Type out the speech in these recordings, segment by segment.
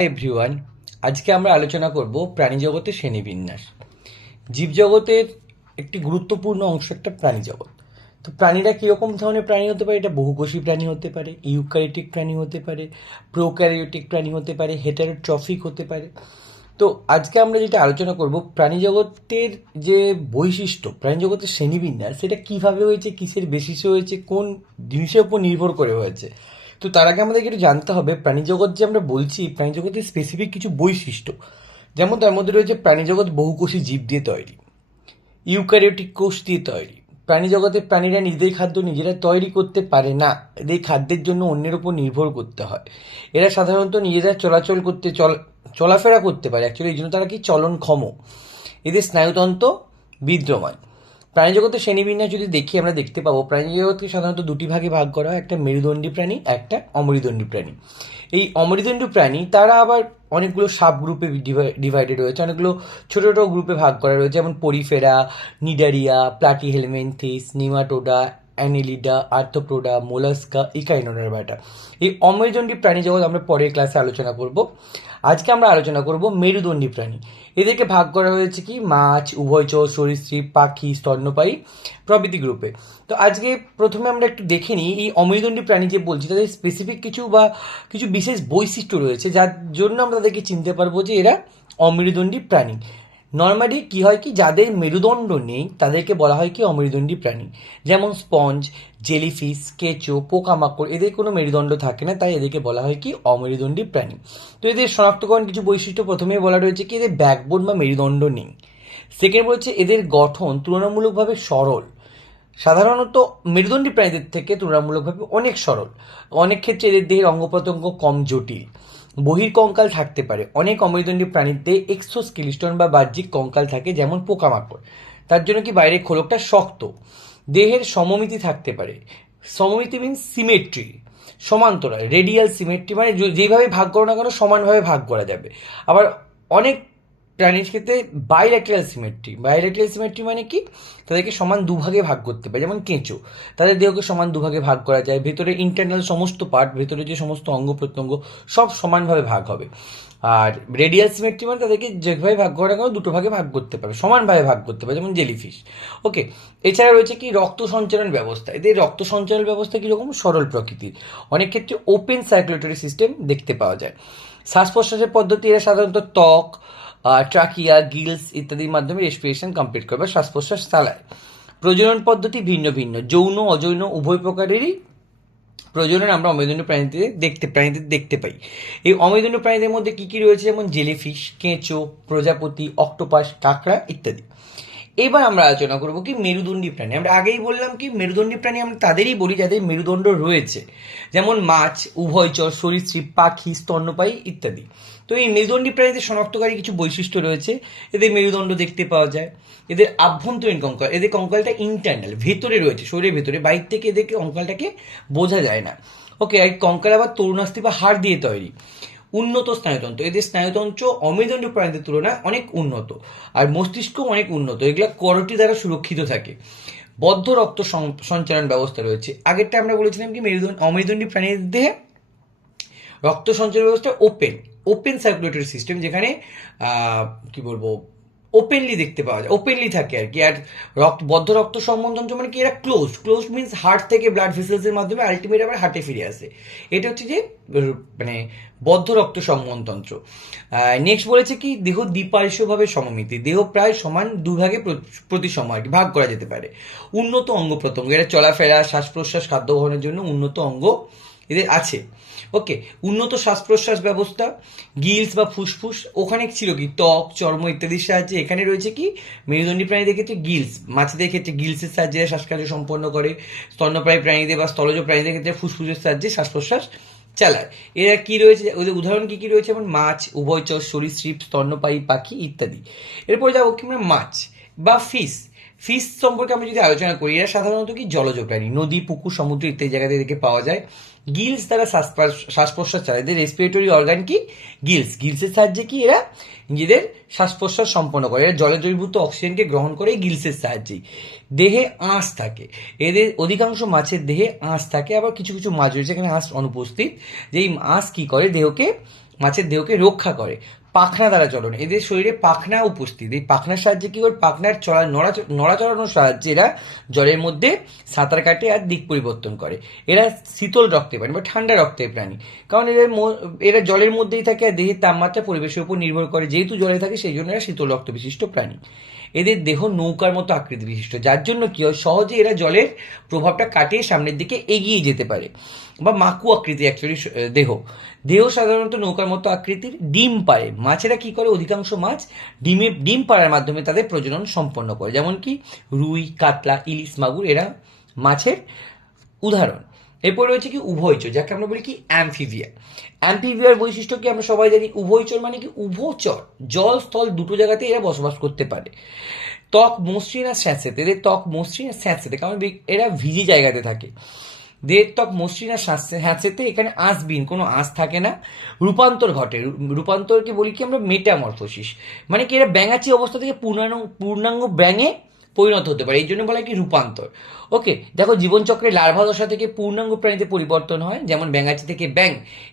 Everyone, আজকে আমরা আলোচনা করব প্রাণী জগতের শ্রেণীবিন্যাস। জীবজগতের একটি গুরুত্বপূর্ণ অংশ একটা প্রাণী জগৎ। তো প্রাণীরা কীরকম ধরনের প্রাণী হতে পারে? এটা বহুকোষী প্রাণী হতে পারে, ইউক্যারিওটিক প্রাণী হতে পারে, প্রোক্যারিওটিক প্রাণী হতে পারে, হেটারোট্রফিক হতে পারে। তো আজকে আমরা যেটা আলোচনা করব, প্রাণী জগতের যে বৈশিষ্ট্য, প্রাণী জগতের শ্রেণীবিন্যাস, সেটা কীভাবে হয়েছে, কিসের বেসিসে হয়েছে, কোন জিনিসের উপর নির্ভর করে হয়েছে। তো তার আগে আমাদেরকে একটু জানতে হবে প্রাণীজগৎ যে আমরা বলছি, প্রাণীজগতের স্পেসিফিক কিছু বৈশিষ্ট্য। যেমন তার মধ্যে রয়েছে প্রাণীজগৎ বহুকোষী জীব দিয়ে তৈরি, ইউক্যারিওটিক কোষ দিয়ে তৈরি। প্রাণীজগতের প্রাণীরা নিজেদের খাদ্য নিজেরা তৈরি করতে পারে না, এদের খাদ্যের জন্য অন্যের উপর নির্ভর করতে হয়। এরা সাধারণত নিজেরা চলাফেরা করতে পারে, অ্যাকচুয়ালি এই জন্য তারা কি চলনক্ষম। এদের স্নায়ুতন্ত্র বিদ্যমান। প্রাণীজগতের শ্রেণীবিন্যাস যদি দেখি, আমরা দেখতে পাবো প্রাণীজগৎকে সাধারণত দুটি ভাগে ভাগ করা হয়, একটা মেরুদণ্ডী প্রাণী, একটা অমেরুদণ্ডী প্রাণী। এই অমেরুদণ্ডী প্রাণী তারা আবার অনেকগুলো সাব গ্রুপে ডিভাইডেড হয়েছে, অনেকগুলো ছোটো ছোটো গ্রুপে ভাগ করা রয়েছে, যেমন Porifera, Cnidaria, Platyhelminthes, Nematoda, Annelida, Arthropoda, Mollusca, Echinodermata. এই অমেরুদণ্ডী প্রাণী জগৎ আমরা পরের ক্লাসে আলোচনা করব। আজকে আমরা আলোচনা করব মেরুদণ্ডী প্রাণী। এদেরকে ভাগ করা হয়েছে কি মাছ, উভয়চর, সরীসৃপ, পাখি, স্তন্যপায়ী প্রভৃতি গ্রুপে। তো আজকে প্রথমে আমরা একটু দেখে নিই এই অমেরুদণ্ডী প্রাণী যে বলছি তাদের স্পেসিফিক কিছু বিশেষ বৈশিষ্ট্য রয়েছে, যার জন্য আমরা তাদেরকে চিনতে পারবো যে এরা অমেরুদণ্ডী প্রাণী। নর্মালি কী হয় কি, যাদের মেরুদণ্ড নেই তাদেরকে বলা হয় কি অমেরুদণ্ডী প্রাণী। যেমন স্পঞ্জ, জেলিফিশ, কেঁচো, পোকামাকড়, এদের কোনো মেরুদণ্ড থাকে না, তাই এদেরকে বলা হয় কি অমেরুদণ্ডী প্রাণী। তো এদের শনাক্তকরণ কিছু বৈশিষ্ট্য প্রথমেই বলা রয়েছে কি এদের ব্যাকবোন বা মেরুদণ্ড নেই। সেকেন্ড বলছে এদের গঠন তুলনামূলকভাবে সরল, সাধারণত মেরুদণ্ডী প্রাণীদের থেকে তুলনামূলকভাবে অনেক সরল। অনেক ক্ষেত্রে এদের দেহের অঙ্গ প্রত্যঙ্গ কম জটিল। বহির্কঙ্কাল থাকতে পারে। অনেক অমেরুদণ্ডী প্রাণীতে এক্সোস্কেলিটন বা বাহ্যিক কঙ্কাল থাকে, যেমন পোকামাকড়। তার জন্য কি বাইরের খোলকটা শক্ত। দেহের সমমিতি থাকতে পারে। সমমিতি মিনস সিমেট্রি, সমান্তরাল, রেডিয়াল সিমেট্রি, মানে যেইভাবে ভাগ করো না কেন সমানভাবে ভাগ করা যাবে। আবার অনেক প্রাণীর ক্ষেত্রে বাইল্যাটেরাল সিমেট্রি মানে কি, তাদেরকে সমান দুভাগে ভাগ করতে পারে। যেমন কেঁচো, তাদের দেহকে সমান দুভাগে ভাগ করা যায়। ভেতরে ইন্টারনাল সমস্ত পার্ট, ভেতরে যে সমস্ত অঙ্গ প্রত্যঙ্গ সব সমানভাবে ভাগ হবে। আর রেডিয়াল সিমেট্রি মানে তাদেরকে যেভাবে ভাগ করা কেন দুটো ভাগে ভাগ করতে পারবে, সমানভাবে ভাগ করতে পারে, যেমন জেলিফিশ। ওকে, এছাড়া রয়েছে কি রক্ত সঞ্চালন ব্যবস্থা। এদের রক্ত সঞ্চালন ব্যবস্থা কীরকম, সরল প্রকৃতির। অনেক ক্ষেত্রে ওপেন সার্কুলেটরি সিস্টেম দেখতে পাওয়া যায়। শ্বাস প্রশ্বাসের পদ্ধতি, এরা সাধারণত ত্বক, ট্রাকিয়া, গিলস ইত্যাদির মাধ্যমে রেসপিরেশন কমপ্লিট করে বা শ্বাস প্রশ্বাস চালায়। প্রজনন পদ্ধতি ভিন্ন ভিন্ন, যৌন অযৌন উভয় প্রকারেরই প্রজনন আমরা অমেরুদণ্ডী প্রাণীদের দেখতে পাই। এই অমেরুদণ্ডী প্রাণীদের মধ্যে কী কী রয়েছে, যেমন জেলিফিশ, কেঁচো, প্রজাপতি, অক্টোপাস, কাঁকড়া ইত্যাদি। এবার আমরা আলোচনা করবো কি মেরুদণ্ডী প্রাণী। আমরা আগেই বললাম কি মেরুদণ্ডী প্রাণী আমরা তাদেরই বলি যাদের মেরুদণ্ড রয়েছে, যেমন মাছ, উভয়চর, সরীসৃপ, পাখি, স্তন্যপায়ী ইত্যাদি। তো এই মেরুদণ্ডী প্রাণীদের শনাক্তকারী কিছু বৈশিষ্ট্য রয়েছে। এদের মেরুদণ্ড দেখতে পাওয়া যায়। এদের আভ্যন্তরীণ কঙ্কাল, এদের কঙ্কালটা ইন্টারনাল, ভেতরে রয়েছে, শরীরের ভেতরে, বাইর থেকে এদেরকে কঙ্কালটাকে বোঝা যায় না। ওকে, আর কঙ্কাল আবার তরুণাস্থি বা হাড় দিয়ে তৈরি। উন্নত স্নায়ুতন্ত্র, এদের স্নায়ুতন্ত্র অমেরুদণ্ডী প্রাণীদের তুলনায় অনেক উন্নত। আর মস্তিষ্ক অনেক উন্নত, এগুলো করোটি দ্বারা সুরক্ষিত থাকে। বদ্ধ রক্ত সঞ্চালন ব্যবস্থা রয়েছে। আগেরটা আমরা বলেছিলাম কি অমেরুদণ্ডী প্রাণীদের দেহে রক্ত সঞ্চালন ব্যবস্থা ওপেন সার্কুলেটরি সিস্টেম, যেখানে কি বলবো ওপেনলি দেখতে পাওয়া যায়, ওপেনলি থাকে আর কি। আর বদ্ধ রক্ত সম্বন্ধন মানে কি, এরা ক্লোজ মিনস হার্ট থেকে ব্লাড ভেসেলসের মাধ্যমে আলটিমেট আবার হার্টে ফিরে আসে। এটা হচ্ছে যে মানে বদ্ধ রক্ত সম্বহনতন্ত্র। নেক্সট বলেছে কি দেহ দ্বিপার্শ্বভাবে সমমিতি, দেহ প্রায় সমান দুভাগে প্রতি সময় আর কি ভাগ করা যেতে পারে। উন্নত অঙ্গ প্রত্যঙ্গ, এরা চলাফেরা, শ্বাস প্রশ্বাস, খাদ্য গ্রহণের জন্য উন্নত অঙ্গ এদের আছে। ওকে, উন্নত শ্বাস প্রশ্বাস ব্যবস্থা, গিলস বা ফুসফুস, ওখানে ছিল কি ত্বক, চর্ম ইত্যাদির সাহায্যে। এখানে রয়েছে কি মেরুদণ্ডী প্রাণীদের ক্ষেত্রে গিলস, মাছেদের ক্ষেত্রে গিলসের সাহায্যে শ্বাসকার্য সম্পন্ন করে। স্তন্যপ্রায়ী প্রাণীদের বা স্থলজ প্রাণীদের ক্ষেত্রে ফুসফুসের সাহায্যে শ্বাস প্রশ্বাস চালায়। এরা কি রয়েছে, ওদের উদাহরণ কি কি রয়েছে, যেমন মাছ, উভয়চর, সরীসৃপ, স্তন্যপায়ী, পাখি ইত্যাদি। এরপরে যাবো কি আমরা মাছ বা ফিশ সম্পর্কে আমরা যদি আলোচনা করি, এরা সাধারণত কি জলজ প্রাণী, নদী, পুকুর, সমুদ্র ইত্যাদি জায়গাতে এদেরকে পাওয়া যায়। গিলস দ্বারা শ্বাস প্রশ্বাস চালায়। এদের রেসপিরেটরি অর্গান কি গিলসের সাহায্যে কি এরা নিজেদের শ্বাস প্রশ্বাস সম্পন্ন করে। এরা জলে দ্রবীভূত অক্সিজেনকে গ্রহণ করে গিলসের সাহায্যেই। দেহে আঁশ থাকে, এদের অধিকাংশ মাছের দেহে আঁশ থাকে। আবার কিছু কিছু মাছ রয়েছে এখানে আঁশ অনুপস্থিত, যে এই আঁশ কি করে দেহকে মাছের দেহকে রক্ষা করে। পাখনা দ্বারা চলন, এদের শরীরে পাখনা উপস্থিত। এই পাখনার সাহায্যে কি করে, পাখনার নড়াচড়ানোর সাহায্যে এরা জলের মধ্যে সাঁতার কাটে আর দিক পরিবর্তন করে। এরা শীতল রক্তের প্রাণী বা ঠান্ডা রক্তের প্রাণী, কারণ এরা জলের মধ্যেই থাকে আর দেহের তাপমাত্রা পরিবেশের উপর নির্ভর করে, যেহেতু জলে থাকে সেই জন্য এরা শীতল রক্ত বিশিষ্ট প্রাণী। এদের দেহ নৌকার মতো আকৃতি বিশিষ্ট, যার জন্য কি হয়, সহজে এরা জলের প্রভাবটা কাটিয়ে সামনের দিকে এগিয়ে যেতে পারে। বা মাকু আকৃতি অ্যাকচুয়ালি দেহ দেহ সাধারণত নৌকার মতো আকৃতির। ডিম পারে, মাছেরা কি করে, অধিকাংশ মাছ ডিম পাড়ার মাধ্যমে তাদের প্রজনন সম্পন্ন করে, যেমন কি রুই, কাতলা, ইলিশ, মাগুর, এরা মাছের উদাহরণ। এরপর রয়েছে কি উভয়চর, যাকে আমরা বলি কি অ্যাম্ফিবিয়া। অ্যাম্ফিবিয়ার বৈশিষ্ট্য কি আমরা সবাই জানি, উভয়চর মানে কি উভচর, জল স্থল দুটো জায়গাতে এরা বসবাস করতে পারে। ত্বক মসৃণ আর স্যাঁতসেঁতে, এদের ত্বক মসৃণ আর স্যাঁতসেঁতে, কারণ এরা ভিজি জায়গাতে থাকে। দেহের ত্বক মসৃণ আর স্যাঁতসেঁতে, এখানে আঁশবিহীন, কোনো আঁশ থাকে না। রূপান্তর ঘটে, রূপান্তরকে বলি কি আমরা মেটামরফোসিস, মানে কি এরা ব্যাঙাচি অবস্থা থেকে পূর্ণাঙ্গ ব্যাঙে পরিণত হতে পারে, এই জন্য বলা হয় কি রূপান্তর। ওকে, দেখো জীবনচক্রে লার্ভা দশা থেকে পূর্ণাঙ্গ প্রাণীতে পরিবর্তন হয়, যেমন ব্যাঙাচি থেকে ব্যাঙ,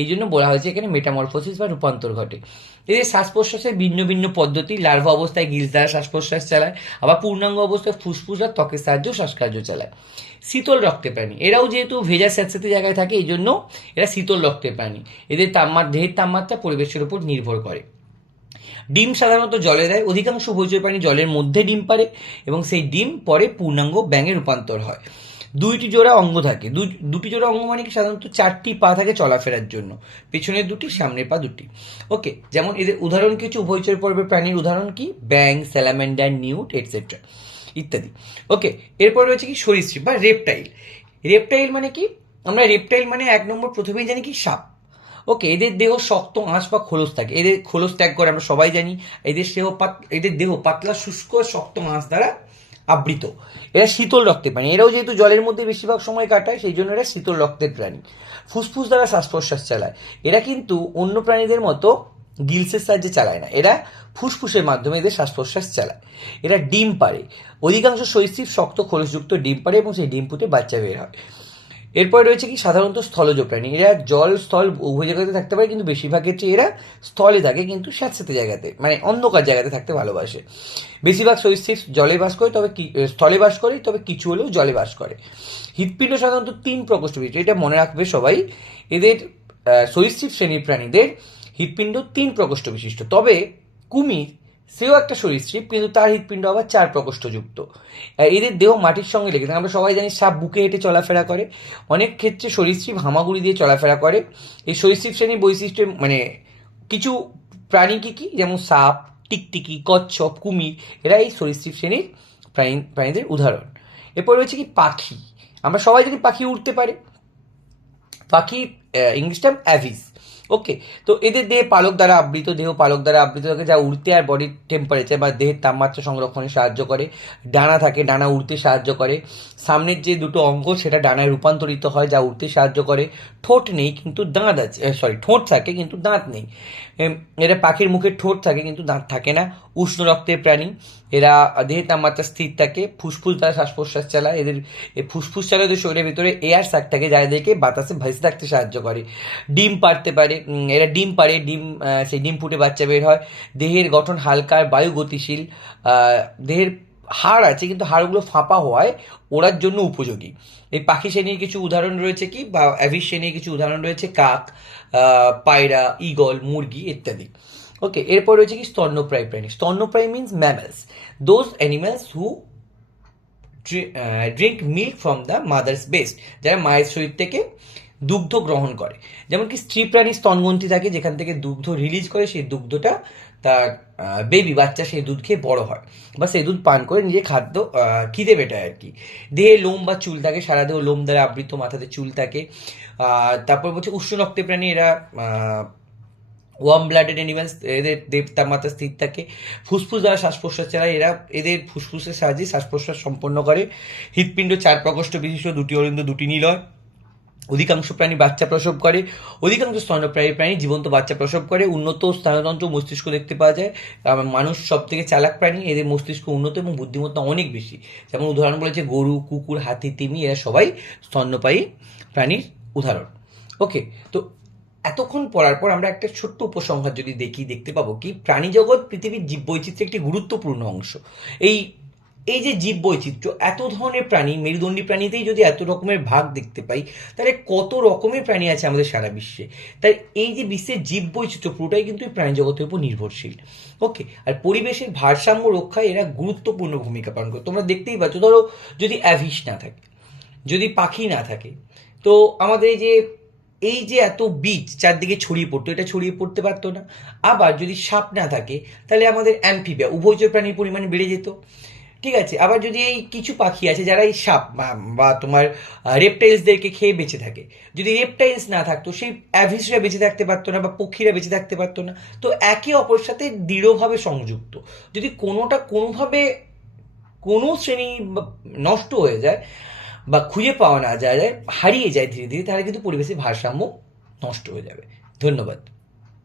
এই জন্য বলা হয়েছে এখানে মেটামরফোসিস বা রূপান্তর ঘটে। এদের শ্বাস প্রশ্বাসের ভিন্ন ভিন্ন পদ্ধতি, লার্ভা অবস্থায় গিলস দ্বারা শ্বাস প্রশ্বাস চালায়, আবার পূর্ণাঙ্গ অবস্থায় ফুসফুস আর ত্বকের সাহায্যে শ্বাসকার্য চালায়। শীতল রক্তের প্রাণী, এরাও যেহেতু ভেজা স্যাঁতস্যাঁতে জায়গায় থাকে, এই জন্য এরা শীতল রক্তের প্রাণী। এদের দেহের তাপমাত্রা পরিবেশের উপর নির্ভর করে। ডিম সাধারণত জলে দেয়, অধিকাংশ উভচর প্রাণী জলের মধ্যে ডিম পারে এবং সেই ডিম পরে পূর্ণাঙ্গ ব্যাঙে রূপান্তর হয়। দুইটি জোড়া অঙ্গ থাকে, দুটি জোড়া অঙ্গ মানে কি সাধারণত চারটি পা থাকে চলাফেরার জন্য, পেছনের দুটি, সামনের পা দুটি। ওকে, যেমন এদের উদাহরণ কিছু উভয়চর পর্বের প্রাণীর উদাহরণ কি ব্যাং, স্যালামেন্ডার, নিউট এটসেট্রা ইত্যাদি। ওকে, এরপর রয়েছে কি সরীসৃপ বা রেপটাইল। রেপটাইল মানে কি, আমরা রেপটাইল মানে এক নম্বর প্রথমেই জানি কি সাপ। ওকে, এদের দেহ শক্ত আঁশ বা খোলস থাকে, এদের খোলস ত্যাগ করে আমরা সবাই জানি। এদের দেহ পাতলা শুষ্ক শক্ত আঁশ দ্বারা আবৃত। এরা শীতল রক্তের প্রাণী, এরাও যেহেতু জলের মধ্যে বেশিরভাগ সময় কাটায় সেই জন্য এরা শীতল রক্তের প্রাণী। ফুসফুস দ্বারা শ্বাস প্রশ্বাস চালায়, এরা কিন্তু অন্য প্রাণীদের মতো গিলসের সাহায্যে চালায় না, এরা ফুসফুসের মাধ্যমে এদের শ্বাস প্রশ্বাস চালায়। এরা ডিম পারে, অধিকাংশ সরীসৃপ শক্ত খোলসযুক্ত ডিম পারে এবং সেই ডিম ফুটে বাচ্চা বের হয়। এরপরে রয়েছে কি সাধারণত স্থলজ প্রাণী, এরা জল স্থল উভয় জায়গাতে থাকতে পারে, কিন্তু বেশিরভাগ ক্ষেত্রে এরা স্থলে থাকে, কিন্তু স্যাঁতস্যাঁতে জায়গাতে মানে অন্ধকার জায়গাতে থাকতে ভালোবাসে। বেশিরভাগ সরীসৃপ জলে বাস করে, তবে স্থলে বাস করে, তবে কিছু হলেও জলে বাস করে। হৃৎপিণ্ড সাধারণত 3 প্রকোষ্ঠ বিশিষ্ট, এটা মনে রাখবে সবাই। এদের সরীসৃপ শ্রেণীর প্রাণীদের হৃৎপিণ্ড 3 প্রকোষ্ঠ বিশিষ্ট, তবে কুমির সেও একটা সরীসৃপ, কিন্তু তার হৃৎপিণ্ড আবার 4 প্রকোষ্ঠযুক্ত। এদের দেহ মাটির সঙ্গে লেগে থাকে, আমরা সবাই জানি সাপ বুকে হেঁটে চলাফেরা করে, অনেক ক্ষেত্রে সরীসৃপ হামাগুড়ি দিয়ে চলাফেরা করে। এই সরীসৃপ শ্রেণীর বৈশিষ্ট্য মানে কিছু প্রাণী কি, যেমন সাপ, টিকটিকি, কচ্ছপ, কুমির, এরা এই সরীসৃপ শ্রেণীর প্রাণীদের উদাহরণ। এরপর রয়েছে কি পাখি, আমরা সবাই জানি পাখি উড়তে পারে, পাখি ইংলিশ টার্ম অ্যাভিস। ওকে, তো এদের দেহ পালক দ্বারা আবৃত থাকে, যা উড়তে আর বডির টেম্পারেচার বা দেহের তাপমাত্রা সংরক্ষণে সাহায্য করে। ডানা থাকে, ডানা উড়তে সাহায্য করে। সামনের যে দুটো অঙ্গ সেটা ডানায় রূপান্তরিত হয়, যা উড়তে সাহায্য করে। ঠোঁট নেই কিন্তু দাঁত আছে, ঠোঁট থাকে কিন্তু দাঁত নেই। এরা পাখির মুখে ঠোঁট থাকে কিন্তু দাঁত থাকে না। উষ্ণ রক্তের প্রাণী, এরা দেহের তাপমাত্রা স্থির থাকে। ফুসফুস দ্বারা শ্বাস প্রশ্বাস চালায়, এদের ফুসফুস চালায় ওদের শরীরের ভিতরে এয়ার স্যাক থাকে, যা এদেরকে বাতাসে ভেসে থাকতে সাহায্য করে। ডিম পাড়তে পারে, এরা ডিম পাড়ে, সেই ডিম ফুটে বাচ্চা বের হয়। দেহের গঠন হালকা, বায়ু গতিশীল। দেহের হাড় আছে কিন্তু হাড়গুলো ফাঁপা হওয়ায় ওড়ার জন্য উপযোগী। এই পাখি শ্রেণীর কিছু উদাহরণ রয়েছে কি, বা অ্যাভিস শ্রেণীর কিছু উদাহরণ রয়েছে কাক, পায়রা, ঈগল, মুরগি ইত্যাদি। ওকে, এরপর রয়েছে কি স্তন্যপ্রায়ী প্রাণী। স্তন্যপ্রায়ী means mammals, those animals who drink milk from the mothers breast, যারা মায়ের শরীর থেকে দুগ্ধ গ্রহণ করে। যেমন কি স্ত্রী প্রাণী স্তনগ্রন্থি থাকে, যেখান থেকে দুগ্ধ রিলিজ করে, সেই দুগ্ধটা তার বেবি বাচ্চা সেই দুধ খেয়ে বড় হয়, বা সেই দুধ পান করে নিজের খিদে মেটায় আর কি। দেহে লোম বা চুল থাকে, সারা দেহ লোম দ্বারা আবৃত, মাথাতে চুল থাকে। তারপর বলছে উষ্ণ রক্তের প্রাণী, এরা ওয়ার্ম ব্লাডেড অ্যানিমালস, এদের দেহ তাপমাত্রা স্থির থাকে। ফুসফুস দ্বারা শ্বাস প্রশ্বাস চালায়, এরা এদের ফুসফুসের সাহায্যে শ্বাস প্রশ্বাস সম্পন্ন করে। হৃৎপিণ্ড 4 প্রকোষ্ঠ বিশিষ্ট, 2টি অলিন্দ 2টি নিলয়। অধিকাংশ প্রাণী বাচ্চা প্রসব করে, অধিকাংশ স্তন্যপ্রায়ী প্রাণী জীবন্ত বাচ্চা প্রসব করে। উন্নত স্নায়ুতন্ত্র, মস্তিষ্ক দেখতে পাওয়া যায়। মানুষ সব থেকে চালাক প্রাণী, এদের মস্তিষ্ক উন্নত এবং বুদ্ধিমত্তা অনেক বেশি। যেমন উদাহরণ বলেছে গরু, কুকুর, হাতি, তিমি, এরা সবাই স্তন্যপায়ী প্রাণীর উদাহরণ। ওকে, তো এতক্ষণ পড়ার পর আমরা একটা ছোট্ট উপসংহার যদি দেখতে পাবো কি প্রাণী জগৎ পৃথিবীর জীববৈচিত্র্যের একটি গুরুত্বপূর্ণ অংশ। এই এই যে জীববৈচিত্র্য, এত ধরনের প্রাণী, মেরুদণ্ডী প্রাণীতেই যদি এত রকমের ভাগ দেখতে পাই, তাহলে কত রকমের প্রাণী আছে আমাদের সারা বিশ্বে। তাই এই যে বিশ্বের জীববৈচিত্র্য পুরোটাই কিন্তু এই প্রাণী জগতের উপর নির্ভরশীল। ওকে, আর পরিবেশের ভারসাম্য রক্ষায় এরা গুরুত্বপূর্ণ ভূমিকা পালন করে। তোমরা দেখতেই পাচ্ছ, ধরো যদি অ্যাভিস না থাকে, যদি পাখি না থাকে, তো আমাদের এই যে এত বীজ চারদিকে ছড়িয়ে পড়তো, এটা ছড়িয়ে পড়তে পারতো না। আবার যদি সাপ না থাকে, তাহলে আমাদের অ্যাম্ফিবিয়া, উভয়চর প্রাণীর পরিমাণ বেড়ে যেত। ঠিক আছে, আবার যদি এই কিছু পাখি আছে যারা এই সাপ বা তোমার রেপটাইলসদেরকে খেয়ে বেঁচে থাকে, যদি রেপটাইলস না থাকতো, সেই অ্যাভিসরা বেঁচে থাকতে পারতো না বা পক্ষীরা বেঁচে থাকতে পারতো না। তো একে অপরের সাথে দৃঢ়ভাবে সংযুক্ত। যদি কোনোটা কোনোভাবে কোনো শ্রেণী নষ্ট হয়ে যায় বা খুঁজে পাওয়া না যায়, হারিয়ে যায় ধীরে ধীরে, তাহলে কিন্তু পরিবেশের ভারসাম্য নষ্ট হয়ে যাবে। ধন্যবাদ।